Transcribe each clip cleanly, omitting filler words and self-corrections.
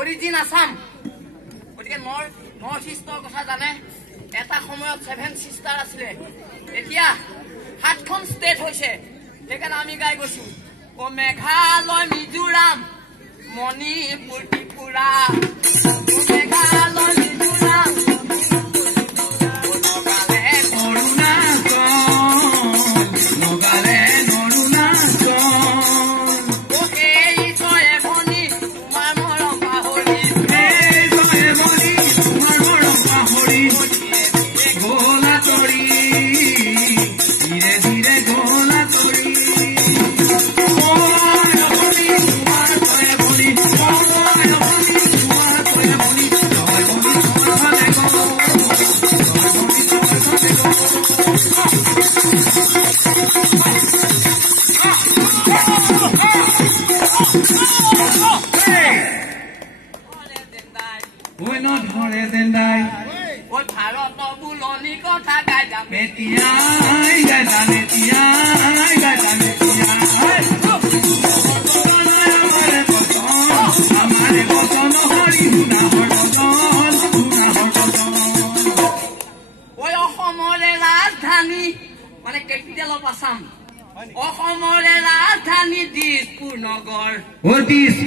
Origin Assam. Odige North East কথা জানে এটা সময়ত 7 সিস্টার আছিল এতিয়া 7খন স্টেট হৈছে এখানে আমি গাই গৈছো ও মেঘালয় মিজোৰাম মণিপুৰ ত্ৰিপুৰা ও Meghalaya Mizoram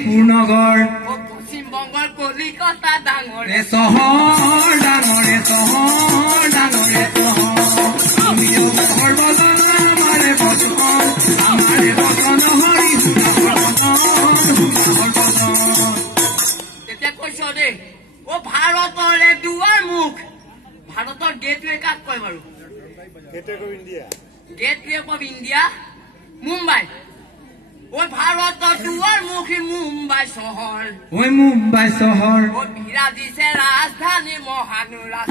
Purnagor Paschim Bengal Kolkata dangore sohor dangore sohor Amiyo sohor bazan amare bazan hari Tetya koisho de o Bharatore duar mukh Bharator gateway kak koy baru Gateway of India Gateway of India Mumbai ওই ভারতের দুয়ার মুখী মুম্বাই শহর ওই মুম্বাই শহর ও বিরাজিছে রাজধানী মহানুরা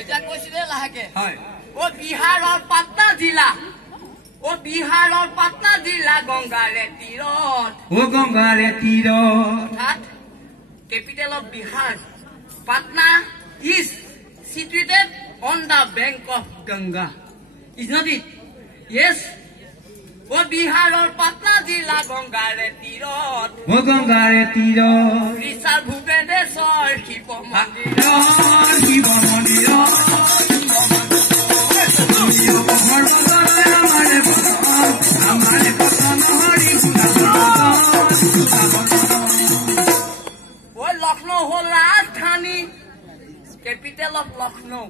এটা কৈছিলে লাহেকে ও বিহারের পাটনা জেলা ও বিহারের পাটনা জেলা গঙ্গারে তীরত ও গঙ্গারে তীরত capital of Bihar Patna is situated on the bank of Ganga is not it yes o Bihar or Patna jila Gangare tirot o Gangare tirot Risal Bhubaneswar Shiva Mandir Lucknow whole Rajdhani capital of Lucknow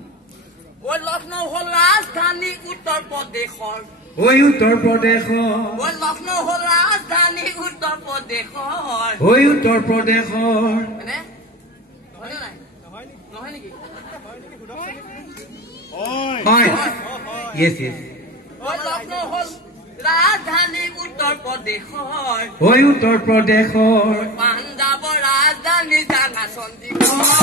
ওই লখনৌ হল রাজধানী উত্তর প্ৰদেশৰ ওই উত্তৰ প্ৰদেশৰ ওই লখনৌ হল ৰাজধানী উত্তৰ প্ৰদেশৰ ওই উত্তৰ প্ৰদেশৰ মানে হয়নে নাই নহয় নেকি হয় yes ওই লখনৌ হল রাজধানী উত্তর প্ৰদেশৰ ওই উত্তৰ প্ৰদেশৰ পাঞ্জাবৰ ৰাজধানী জানা চণ্ডীগড়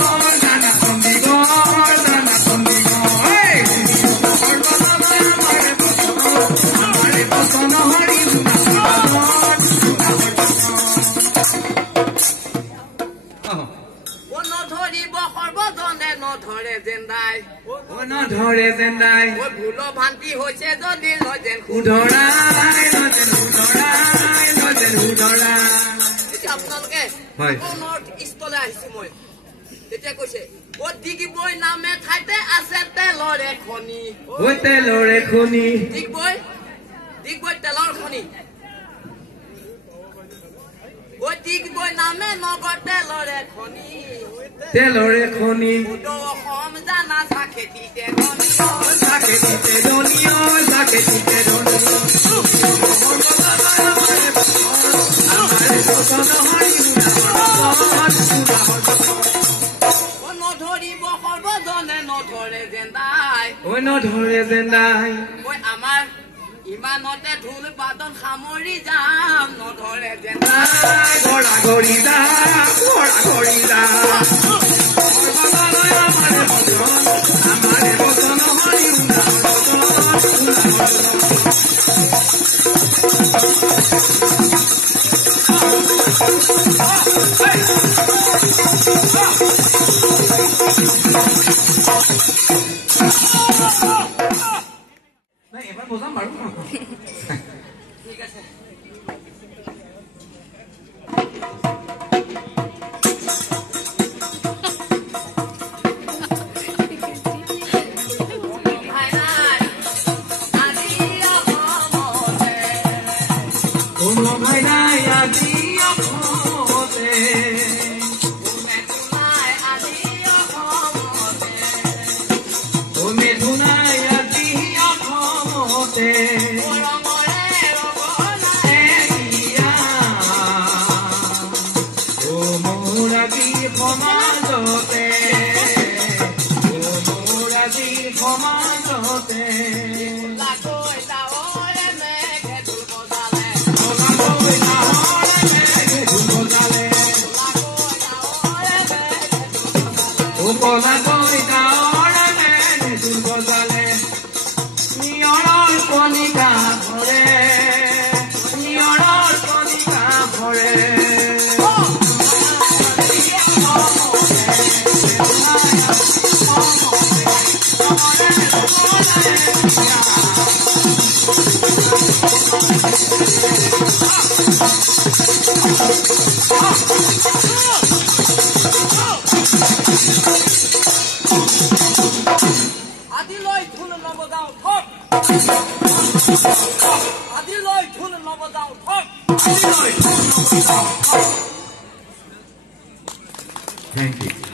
নধৰে যেন নাই ঐ ভুল ভ্ৰান্তি হৈছে যদি লয় যেন উধৰাই নজেন উধৰাই এতিয়া আপোনালোকে হয়। নৰ্থ ইষ্টলৈ আহিছো মই তেতিয়া কৈছে ও ডিগবৈ নামে ঠাইতে আছে তেলৰে খনি ঐ তেলৰে খনি ডিগবৈ তেলৰ খনি ও ডিগবৈ নামে নগৰ তেলৰে খনি তেলৰে খনি উদৌ অসম জানা চাখেতিতে চাকেতিতে ধনিয় চাকেতিতে ধনিয় আমাৰে পছন্দ হৰি ও নধৰিব সৰ্বজনে নধৰে যেন্দাই ঐ নধৰে যেন নাই ঐ আমাৰ ইমানতে ঢোল বাদন সামৰি যাম নধৰে যেন্দাই ঘৰা ঘৰি যা আমাৰে পছন্দ হৰি নাই এবাৰ বজাম বাৰু ঠিক আছে ভাই নাই আজি অসমতে কোনো ভাই নাই আজি অসমতে নাই আজি অসমতে মেধু নাই আজি অসমতে ৰঙৰে ৰঙলাই এয়া ও মোৰ আজি সমাজতে লাগৈ যাৱৰে মেঘে ঢোল বজালে ওলাগৈ নাহৰে মেঘে ঢোল বজালে লাগৈ যাৱৰে মেঘে ঢোল বজালে ওলাগৈ গাঁৱৰে মেঘে ঢোল বজালে নিয়ৰৰ কণিকা ভৰে নিয়ৰৰ কণিকা ভৰে আজিলৈ ঢোল নবজাওঁ ঠক আজিলৈ ঢোল নবজাওঁ ঠক Thank you.